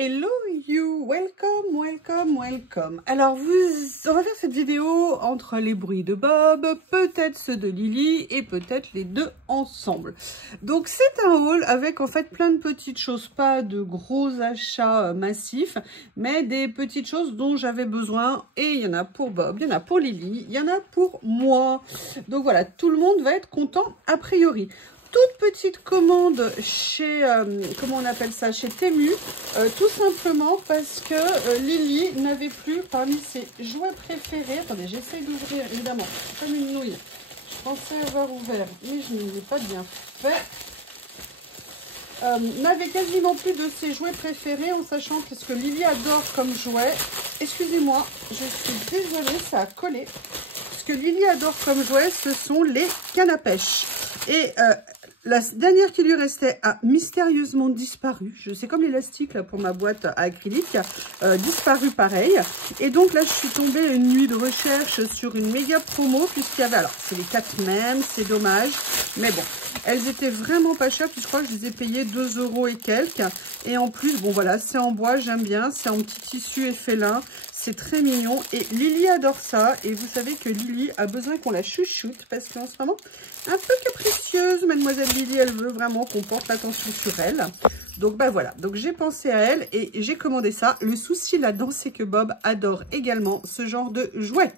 Hello you, welcome, welcome, welcome. Alors on va faire cette vidéo entre les bruits de Bob, peut-être ceux de Lily et peut-être les deux ensemble. Donc c'est un haul avec en fait plein de petites choses, pas de gros achats massifs, mais des petites choses dont j'avais besoin et il y en a pour Bob, il y en a pour Lily, il y en a pour moi. Donc voilà, tout le monde va être content a priori. Toute petite commande chez, comment on appelle ça, chez Temu, tout simplement parce que Lily n'avait plus parmi ses jouets préférés. Attendez, j'essaye d'ouvrir, évidemment, comme une nouille. Je pensais avoir ouvert, mais je ne l'ai pas bien fait. N'avait quasiment plus de ses jouets préférés, en sachant que ce que Lily adore comme jouet. Excusez-moi, je suis désolée, ça a collé. Ce que Lily adore comme jouet, ce sont les cannes à pêche. Et la dernière qui lui restait a mystérieusement disparu. C'est comme l'élastique là pour ma boîte à acrylique, disparu pareil. Et donc là, je suis tombée une nuit de recherche sur une méga promo puisqu'il y avait, alors c'est les 4 mêmes, c'est dommage, mais bon, elles étaient vraiment pas chères puis je crois que je les ai payées 2 € et quelques. Et en plus, bon voilà, c'est en bois, j'aime bien, c'est en petit tissu et félin. C'est très mignon et Lily adore ça. Et vous savez que Lily a besoin qu'on la chouchoute parce qu'en ce moment, un peu capricieuse, mademoiselle Lily, elle veut vraiment qu'on porte l'attention sur elle. Donc bah voilà, donc j'ai pensé à elle et j'ai commandé ça. Le souci là-dedans, c'est que Bob adore également ce genre de jouets.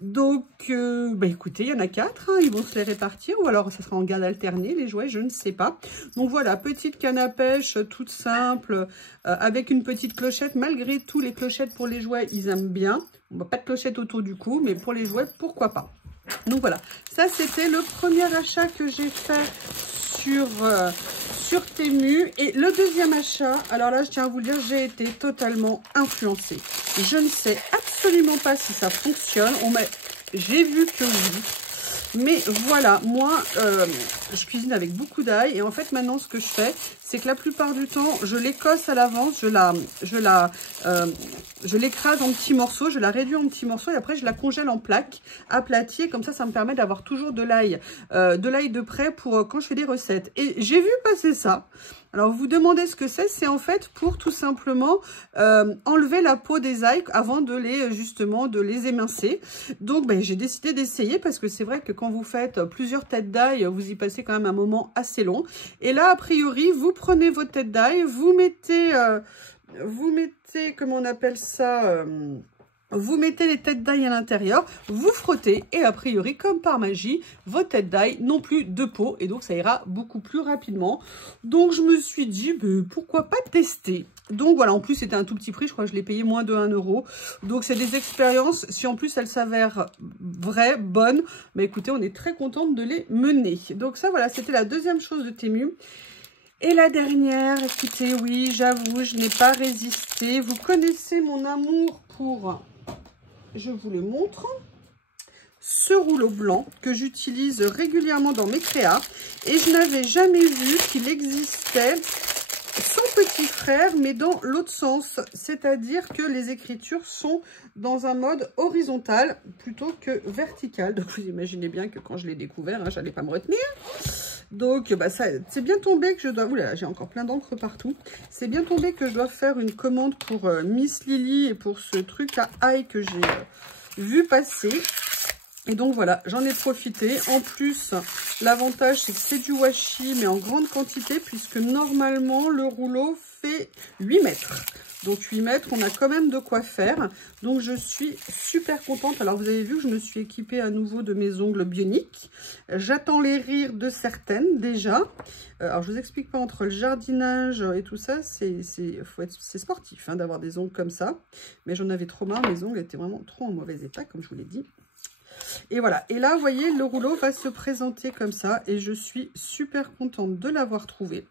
Donc bah écoutez, il y en a 4, hein, ils vont se les répartir ou alors ça sera en garde alternée les jouets, je ne sais pas. Donc voilà, petite canne à pêche toute simple avec une petite clochette. Malgré tout, les clochettes pour les jouets, ils aiment bien. Bon, pas de clochette autour du cou, mais pour les jouets, pourquoi pas. Donc voilà, ça c'était le premier achat que j'ai fait sur Temu. Et le deuxième achat, alors là je tiens à vous le dire, j'ai été totalement influencée. Je ne sais absolument pas si ça fonctionne. J'ai vu que oui. Mais voilà, moi, je cuisine avec beaucoup d'ail. Et en fait, maintenant, ce que je fais, c'est que la plupart du temps, je l'écosse à l'avance. Je l'écrase en petits morceaux. Je la réduis en petits morceaux. Et après, je la congèle en plaques aplaties. Et comme ça me permet d'avoir toujours de l'ail de près pour quand je fais des recettes. Et j'ai vu passer ça. Alors, vous vous demandez ce que c'est en fait pour tout simplement enlever la peau des ailes avant de les émincer. Donc, ben, j'ai décidé d'essayer parce que c'est vrai que quand vous faites plusieurs têtes d'ail, vous y passez quand même un moment assez long. Et là, a priori, vous prenez vos têtes d'ail, vous mettez, comment on appelle ça vous mettez les têtes d'ail à l'intérieur, vous frottez et a priori, comme par magie, vos têtes d'ail n'ont plus de peau et donc ça ira beaucoup plus rapidement. Donc je me suis dit, pourquoi pas tester? Donc voilà, en plus c'était un tout petit prix, je crois que je l'ai payé moins de 1 €. Donc c'est des expériences, si en plus elles s'avèrent vraies, bonnes, mais écoutez, on est très contente de les mener. Donc ça voilà, c'était la deuxième chose de Temu. Et la dernière, écoutez, oui, j'avoue, je n'ai pas résisté. Vous connaissez mon amour pour... Je vous le montre. Ce rouleau blanc que j'utilise régulièrement dans mes créas. Et je n'avais jamais vu qu'il existait son petit frère, mais dans l'autre sens. C'est-à-dire que les écritures sont dans un mode horizontal plutôt que vertical. Donc vous imaginez bien que quand je l'ai découvert, hein, je n'allais pas me retenir. Donc, bah, c'est bien tombé que je dois... Oula, j'ai encore plein d'encre partout. C'est bien tombé que je dois faire une commande pour Miss Lily et pour ce truc à ail que j'ai vu passer. Et donc, voilà, j'en ai profité. En plus, l'avantage, c'est que c'est du washi, mais en grande quantité, puisque normalement, le rouleau fait 8 mètres. Donc 8 mètres, on a quand même de quoi faire. Donc je suis super contente. Alors vous avez vu que je me suis équipée à nouveau de mes ongles bioniques. J'attends les rires de certaines déjà. Alors je vous explique pas, entre le jardinage et tout ça, c'est sportif hein, d'avoir des ongles comme ça. Mais j'en avais trop marre, mes ongles étaient vraiment trop en mauvais état, comme je vous l'ai dit. Et voilà, et là vous voyez, le rouleau va se présenter comme ça et je suis super contente de l'avoir trouvé.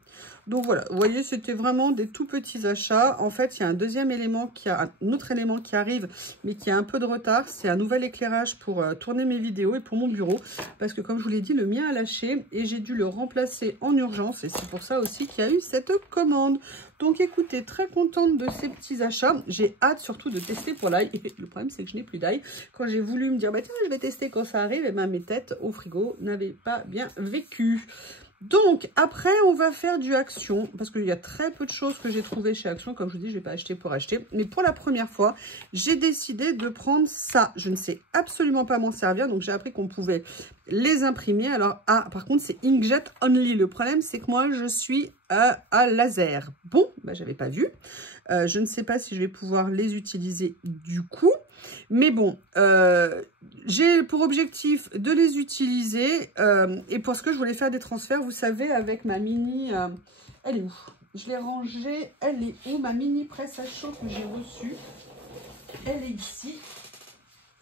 Donc voilà, vous voyez, c'était vraiment des tout petits achats. En fait, il y a un autre élément qui arrive, mais qui a un peu de retard. C'est un nouvel éclairage pour tourner mes vidéos et pour mon bureau. Parce que comme je vous l'ai dit, le mien a lâché et j'ai dû le remplacer en urgence. Et c'est pour ça aussi qu'il y a eu cette commande. Donc écoutez, très contente de ces petits achats. J'ai hâte surtout de tester pour l'ail. Et le problème, c'est que je n'ai plus d'ail. Quand j'ai voulu me dire, bah tiens, je vais tester quand ça arrive, et ben mes têtes au frigo n'avaient pas bien vécu. Donc, après, on va faire du Action, parce qu'il y a très peu de choses que j'ai trouvées chez Action. Comme je vous dis, je ne vais pas acheter pour acheter. Mais pour la première fois, j'ai décidé de prendre ça. Je ne sais absolument pas m'en servir, donc j'ai appris qu'on pouvait les imprimer. Alors, ah, par contre, c'est Inkjet Only. Le problème, c'est que moi, je suis à laser. Bon, bah, j'avais pas vu. Je ne sais pas si je vais pouvoir les utiliser du coup. Mais bon, j'ai pour objectif de les utiliser et parce que je voulais faire des transferts, vous savez, avec ma mini... elle est où? Je l'ai rangée. Elle est où? Ma mini presse à chaud que j'ai reçue. Elle est ici.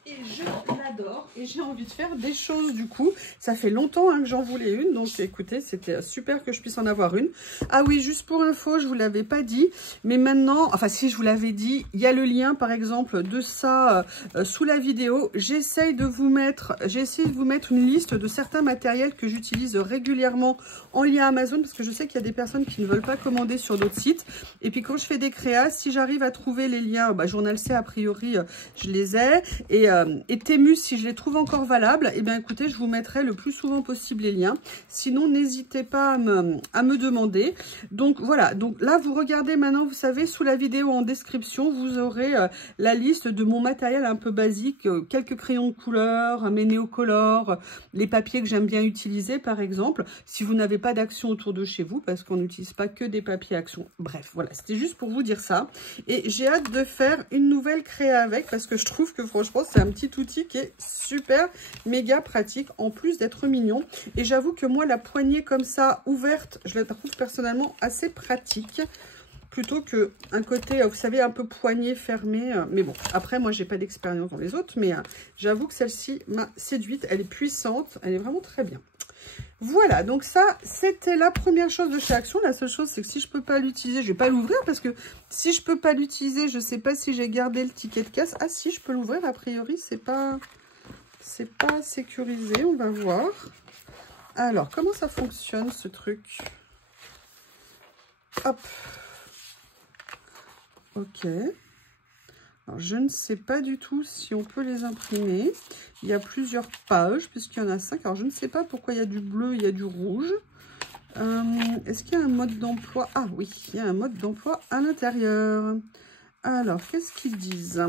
Et je l'adore et j'ai envie de faire des choses du coup. Ça fait longtemps que j'en voulais une. Donc écoutez, c'était super que je puisse en avoir une. Ah oui, juste pour info, je vous l'avais pas dit. Mais maintenant, enfin si je vous l'avais dit, il y a le lien par exemple de ça sous la vidéo. J'essaye de vous mettre une liste de certains matériels que j'utilise régulièrement en lien Amazon. Parce que je sais qu'il y a des personnes qui ne veulent pas commander sur d'autres sites. Et puis quand je fais des créas, si j'arrive à trouver les liens, Journal C a priori, je les ai. Et Temu, si je les trouve encore valables, eh bien écoutez, je vous mettrai le plus souvent possible les liens. Sinon, n'hésitez pas à me demander. Donc voilà, donc là vous regardez maintenant, vous savez, sous la vidéo en description, vous aurez la liste de mon matériel un peu basique, quelques crayons de couleur, mes néocolores, les papiers que j'aime bien utiliser par exemple, si vous n'avez pas d'Action autour de chez vous, parce qu'on n'utilise pas que des papiers Action. Bref, voilà, c'était juste pour vous dire ça. Et j'ai hâte de faire une nouvelle créa avec, parce que je trouve que franchement, c'est un petit outil qui est super méga pratique en plus d'être mignon. Et j'avoue que moi la poignée comme ça ouverte, je la trouve personnellement assez pratique plutôt que un côté, vous savez, un peu poignée fermée. Mais bon, après moi j'ai pas d'expérience dans les autres, mais j'avoue que celle-ci m'a séduite. Elle est puissante, elle est vraiment très bien. Voilà, donc ça, c'était la première chose de chez Action. La seule chose, c'est que si je peux pas l'utiliser, je vais pas l'ouvrir parce que si je peux pas l'utiliser, je sais pas si j'ai gardé le ticket de casse. Ah si, je peux l'ouvrir. A priori, c'est pas sécurisé. On va voir. Alors, comment ça fonctionne ce truc? Hop. Ok. Alors, je ne sais pas du tout si on peut les imprimer. Il y a plusieurs pages, puisqu'il y en a 5. Alors, je ne sais pas pourquoi il y a du bleu, il y a du rouge. Est-ce qu'il y a un mode d'emploi? Ah oui, il y a un mode d'emploi à l'intérieur. Alors, qu'est-ce qu'ils disent?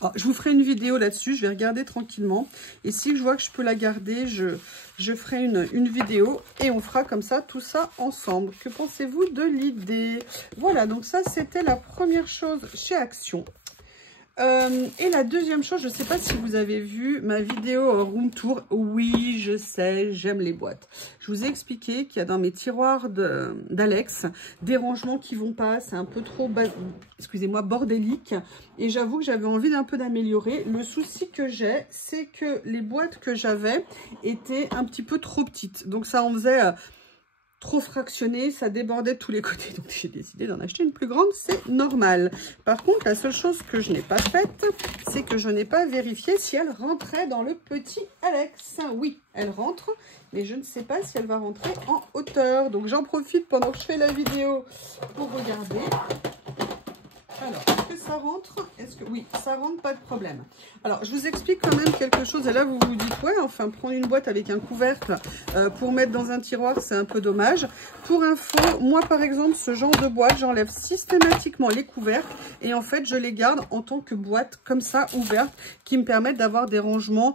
Alors, je vous ferai une vidéo là-dessus, je vais regarder tranquillement. Et si je vois que je peux la garder, je ferai une vidéo et on fera comme ça, tout ça ensemble. Que pensez-vous de l'idée? Voilà, donc ça, c'était la première chose chez Action. Et la deuxième chose, je ne sais pas si vous avez vu ma vidéo room tour. Oui, je sais, j'aime les boîtes. Je vous ai expliqué qu'il y a dans mes tiroirs d'Alex des rangements qui vont pas. C'est un peu trop, excusez-moi, bordélique. Et j'avoue que j'avais envie d'un peu d'améliorer. Le souci que j'ai, c'est que les boîtes que j'avais étaient un petit peu trop petites. Donc ça en faisait... trop fractionné, ça débordait de tous les côtés, donc j'ai décidé d'en acheter une plus grande, c'est normal. Par contre, la seule chose que je n'ai pas faite, c'est que je n'ai pas vérifié si elle rentrait dans le petit Alex. Oui, elle rentre, mais je ne sais pas si elle va rentrer en hauteur. Donc j'en profite pendant que je fais la vidéo pour regarder. Alors, est-ce que ça rentre? Est-ce que oui, ça rentre, pas de problème. Alors, je vous explique quand même quelque chose. Et là, vous vous dites, ouais, enfin, prendre une boîte avec un couvercle pour mettre dans un tiroir, c'est un peu dommage. Pour info, moi, par exemple, ce genre de boîte, j'enlève systématiquement les couvercles. Et en fait, je les garde en tant que boîte comme ça, ouverte, qui me permettent d'avoir des rangements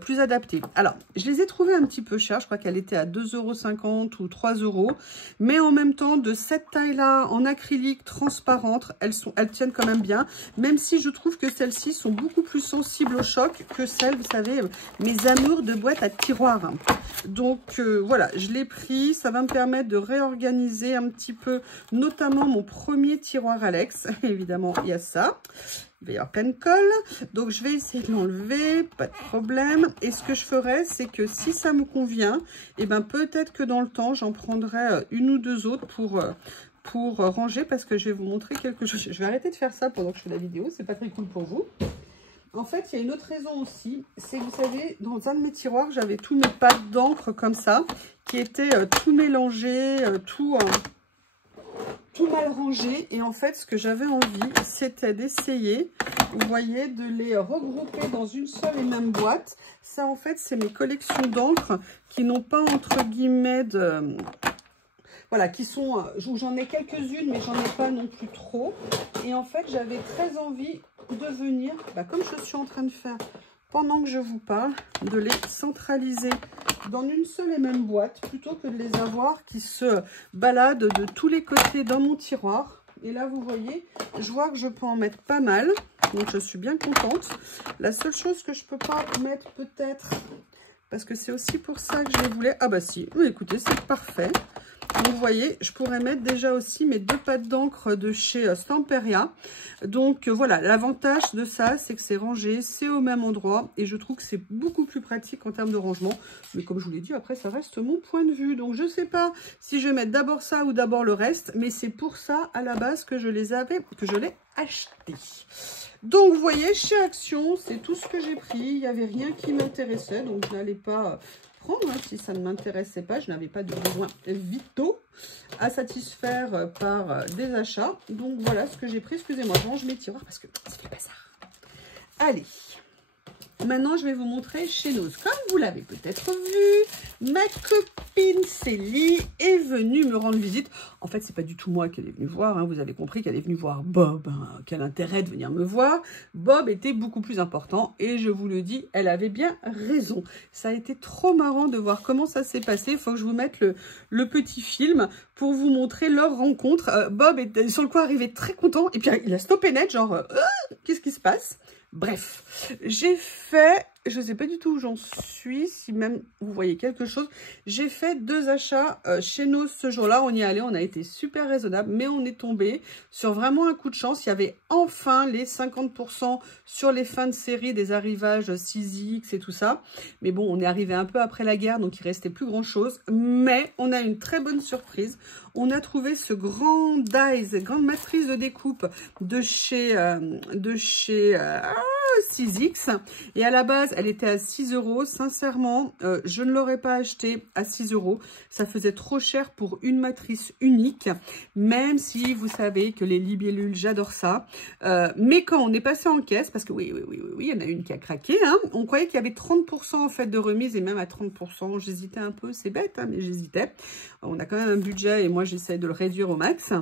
plus adaptés. Alors, je les ai trouvées un petit peu chères. Je crois qu'elle était à 2,50 € ou 3 €. Mais en même temps, de cette taille-là, en acrylique transparente, elles tiennent quand même bien, même si je trouve que celles-ci sont beaucoup plus sensibles au choc que celles, vous savez, mes amours de boîte à tiroirs. Donc voilà, je l'ai pris, ça va me permettre de réorganiser un petit peu, notamment mon premier tiroir Alex. Évidemment, il y a ça. Il va y avoir plein de colle, donc je vais essayer de l'enlever, pas de problème. Et ce que je ferai, c'est que si ça me convient, et ben peut-être que dans le temps, j'en prendrai une ou deux autres pour ranger, parce que je vais vous montrer quelque chose. Je vais arrêter de faire ça pendant que je fais la vidéo, c'est pas très cool pour vous. En fait, il y a une autre raison aussi, c'est que vous savez, dans un de mes tiroirs, j'avais tous mes pattes d'encre comme ça, qui étaient tout mélangés, tout mal rangé. Et en fait, ce que j'avais envie, c'était d'essayer vous voyez, de les regrouper dans une seule et même boîte. Ça, en fait, c'est mes collections d'encre qui n'ont pas, entre guillemets, de... Voilà, qui sont... J'en ai quelques-unes, mais j'en ai pas non plus trop. Et en fait, j'avais très envie de venir, comme je suis en train de faire pendant que je vous parle, de les centraliser dans une seule et même boîte, plutôt que de les avoir qui se baladent de tous les côtés dans mon tiroir. Et là, vous voyez, je vois que je peux en mettre pas mal. Donc, je suis bien contente. La seule chose que je peux pas mettre peut-être, parce que c'est aussi pour ça que je voulais... Ah bah si, oui, écoutez, c'est parfait. Donc, vous voyez, je pourrais mettre déjà aussi mes 2 pattes d'encre de chez Stamperia. Donc, voilà, l'avantage de ça, c'est que c'est rangé, c'est au même endroit. Et je trouve que c'est beaucoup plus pratique en termes de rangement. Mais comme je vous l'ai dit, après, ça reste mon point de vue. Donc, je ne sais pas si je vais mettre d'abord ça ou d'abord le reste. Mais c'est pour ça, à la base, que je l'ai acheté. Donc, vous voyez, chez Action, c'est tout ce que j'ai pris. Il n'y avait rien qui m'intéressait. Donc, je n'allais pas... prendre, hein, si ça ne m'intéressait pas, je n'avais pas de besoins vitaux à satisfaire par des achats. Donc voilà ce que j'ai pris. Excusez-moi, je range mes tiroirs parce que c'est le bazar. Allez, maintenant je vais vous montrer chez Nose. Comme vous l'avez peut-être vu, ma copine Célie est venue me rendre visite. En fait, c'est pas du tout moi qu'elle est venue voir, hein. Vous avez compris qu'elle est venue voir Bob. Hein. Quel intérêt de venir me voir. Bob était beaucoup plus important et je vous le dis, elle avait bien raison. Ça a été trop marrant de voir comment ça s'est passé. Il faut que je vous mette le petit film pour vous montrer leur rencontre. Bob est sur le coup arrivé très content et puis il a stoppé net, genre qu'est-ce qui se passe? Bref, j'ai fait, je ne sais pas du tout où j'en suis, si même vous voyez quelque chose, j'ai fait 2 achats chez nous ce jour-là, on y est allé, on a été super raisonnable, mais on est tombé sur vraiment un coup de chance. Il y avait enfin les 50% sur les fins de série des arrivages 6X et tout ça, mais bon, on est arrivé un peu après la guerre, donc il restait plus grand-chose, mais on a une très bonne surprise. On a trouvé ce grand dies, grande matrice de découpe de chez 6X. Et à la base, elle était à 6 €. Sincèrement, je ne l'aurais pas acheté à 6 €. Ça faisait trop cher pour une matrice unique. Même si vous savez que les libellules, j'adore ça. Mais quand on est passé en caisse, parce que oui, il y en a une qui a craqué. Hein, on croyait qu'il y avait 30% en fait de remise et même à 30%. J'hésitais un peu, c'est bête, hein, mais j'hésitais. On a quand même un budget et moi, j'essaie de le réduire au max.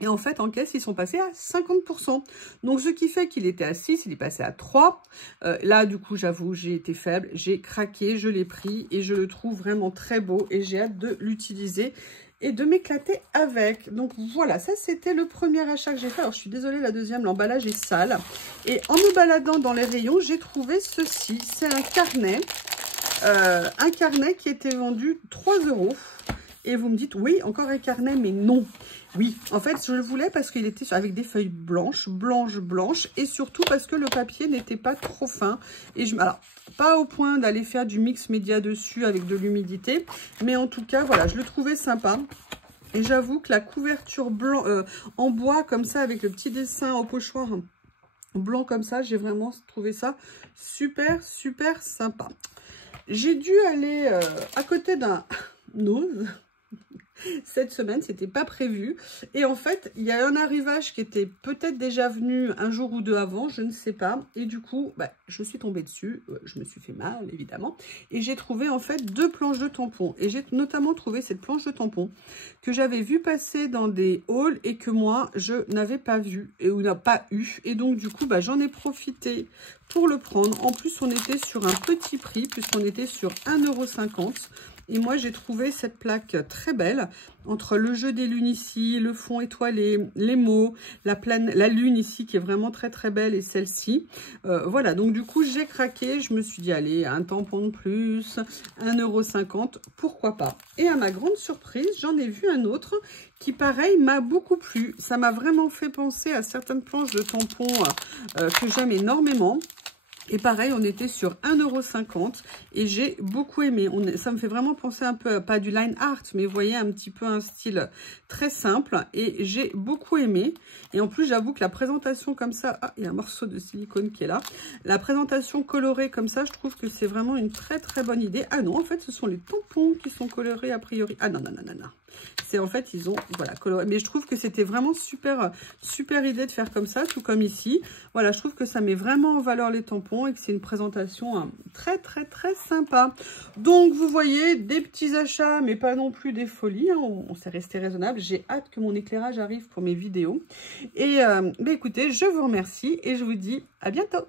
Et en fait, en caisse, ils sont passés à 50%. Donc, ce qui fait qu'il était à 6, il est passé à 3. Là, du coup, j'avoue, j'ai été faible. J'ai craqué, je l'ai pris et je le trouve vraiment très beau. Et j'ai hâte de l'utiliser et de m'éclater avec. Donc, voilà, ça, c'était le premier achat que j'ai fait. Alors, je suis désolée, la deuxième, l'emballage est sale. Et en me baladant dans les rayons, j'ai trouvé ceci. C'est un carnet. Un carnet qui était vendu 3 €. Et vous me dites, oui, encore un carnet, mais non. Oui, en fait, je le voulais parce qu'il était avec des feuilles blanches, et surtout parce que le papier n'était pas trop fin. Et alors, pas au point d'aller faire du mix média dessus avec de l'humidité, mais en tout cas, voilà, je le trouvais sympa. Et j'avoue que la couverture blanc, en bois, comme ça, avec le petit dessin au pochoir blanc comme ça, j'ai vraiment trouvé ça super, super sympa. J'ai dû aller à côté d'un Nose. Cette semaine, c'était pas prévu. Et en fait, il y a un arrivage qui était peut-être déjà venu un jour ou 2 avant, je ne sais pas. Et du coup, je suis tombée dessus. Je me suis fait mal, évidemment. Et j'ai trouvé en fait 2 planches de tampons. Et j'ai notamment trouvé cette planche de tampons que j'avais vu passer dans des hauls et que moi, je n'avais pas vu ou n'a pas eu. Et donc, du coup, j'en ai profité pour le prendre. En plus, on était sur un petit prix puisqu'on était sur 1,50 €. Et moi, j'ai trouvé cette plaque très belle, entre le jeu des lunes ici, le fond étoilé, les mots, la lune ici qui est vraiment très très belle et celle-ci. Voilà, donc du coup, j'ai craqué. Je me suis dit, allez, un tampon de plus, 1,50 €, pourquoi pas. Et à ma grande surprise, j'en ai vu un autre qui, pareil, m'a beaucoup plu. Ça m'a vraiment fait penser à certaines planches de tampons que j'aime énormément. Et pareil, on était sur 1,50 € et j'ai beaucoup aimé. Ça me fait vraiment penser un peu, pas du line art, mais vous voyez, un petit peu un style très simple. Et j'ai beaucoup aimé. Et en plus, j'avoue que la présentation comme ça... Ah, il y a un morceau de silicone qui est là. La présentation colorée comme ça, je trouve que c'est vraiment une très très bonne idée. Ah non, en fait, ce sont les tampons qui sont colorés a priori. Ah non, non, non, non, non. C'est en fait, ils ont, voilà, coloré. Mais je trouve que c'était vraiment super idée de faire comme ça, tout comme ici. Voilà, je trouve que ça met vraiment en valeur les tampons et que c'est une présentation très sympa. Donc, vous voyez, des petits achats, mais pas non plus des folies. Hein. On s'est resté raisonnable. J'ai hâte que mon éclairage arrive pour mes vidéos. Et écoutez, je vous remercie et je vous dis à bientôt.